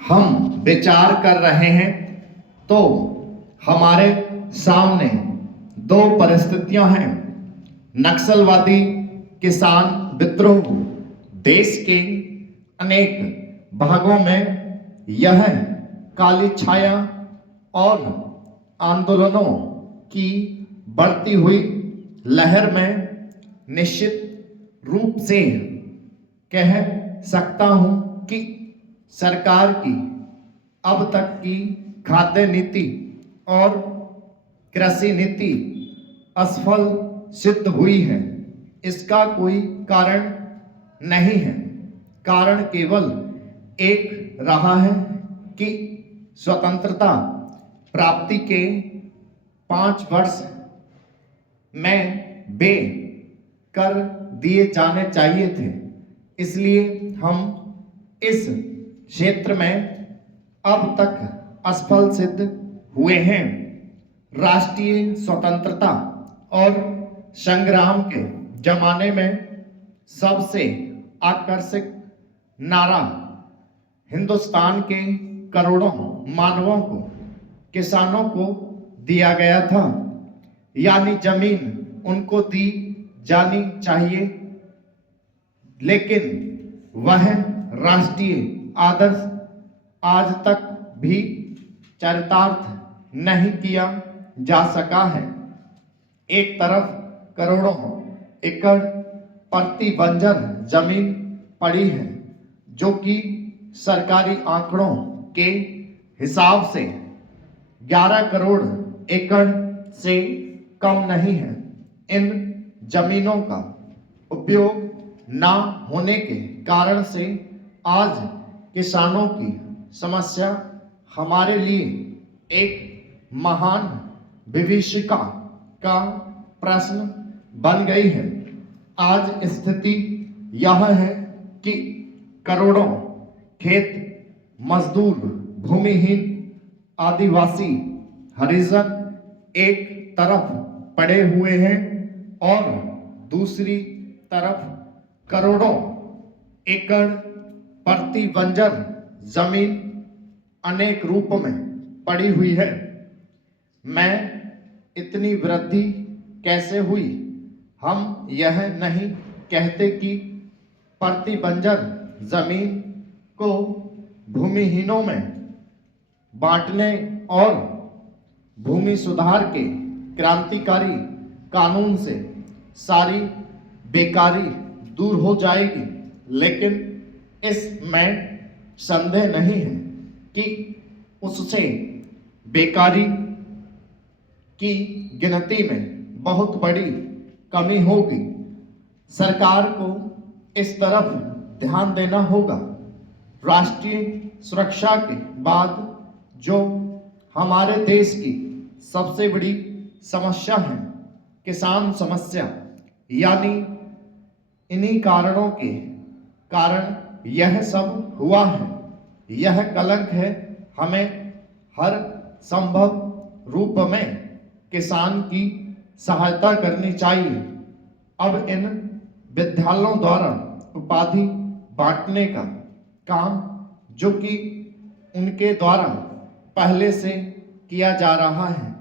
हम विचार कर रहे हैं तो हमारे सामने दो परिस्थितियां हैं। नक्सलवादी किसान विद्रोह देश के अनेक भागों में यह काली छाया और आंदोलनों की बढ़ती हुई लहर में निश्चित रूप से कह सकता हूं कि सरकार की अब तक की खाद्य नीति और कृषि नीति असफल सिद्ध हुई है। इसका कोई कारण नहीं है। कारण केवल एक रहा है कि स्वतंत्रता प्राप्ति के 5 वर्ष में वे कर दिए जाने चाहिए थे। इसलिए हम इस क्षेत्र में अब तक असफल सिद्ध हुए हैं। राष्ट्रीय स्वतंत्रता और संग्राम के जमाने में सबसे आकर्षक नारा हिंदुस्तान के करोड़ों मानवों को, किसानों को दिया गया था, यानी जमीन उनको दी जानी चाहिए। लेकिन वह राष्ट्रीय आदर्श आज तक भी चरितार्थ नहीं किया जा सका है। एक तरफ करोड़ों एकड़ प्रति बंजर जमीन पड़ी है, जो कि सरकारी आंकड़ों के हिसाब से 11 करोड़ एकड़ से कम नहीं है। इन जमीनों का उपयोग ना होने के कारण से आज किसानों की समस्या हमारे लिए एक महान विभीषिका का प्रश्न बन गई है। आज स्थिति यह है कि करोड़ों खेत मजदूर, भूमिहीन आदिवासी, हरिजन एक तरफ पड़े हुए हैं और दूसरी तरफ करोड़ों एकड़ प्रति बंजर जमीन अनेक रूप में पड़ी हुई है। मैं इतनी वृद्धि कैसे हुई? हम यह नहीं कहते कि प्रति बंजर जमीन को भूमिहीनों में बांटने और भूमि सुधार के क्रांतिकारी कानून से सारी बेकारी दूर हो जाएगी। लेकिन इसमें संदेह नहीं है कि उससे बेकारी की गिनती में बहुत बड़ी कमी होगी। सरकार को इस तरफ ध्यान देना होगा। राष्ट्रीय सुरक्षा के बाद जो हमारे देश की सबसे बड़ी समस्या है, किसान समस्या, यानी इन्हीं कारणों के कारण यह सब हुआ है। यह कलंक है। हमें हर संभव रूप में किसान की सहायता करनी चाहिए। अब इन विद्यालयों द्वारा उपाधि बांटने का काम, जो कि उनके द्वारा पहले से किया जा रहा है,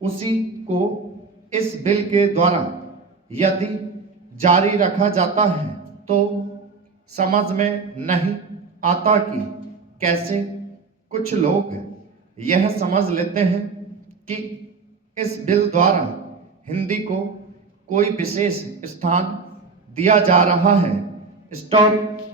उसी को इस बिल के द्वारा यदि जारी रखा जाता है तो समझ में नहीं आता कि कैसे कुछ लोग यह समझ लेते हैं कि इस बिल द्वारा हिंदी को कोई विशेष स्थान दिया जा रहा है। स्टॉप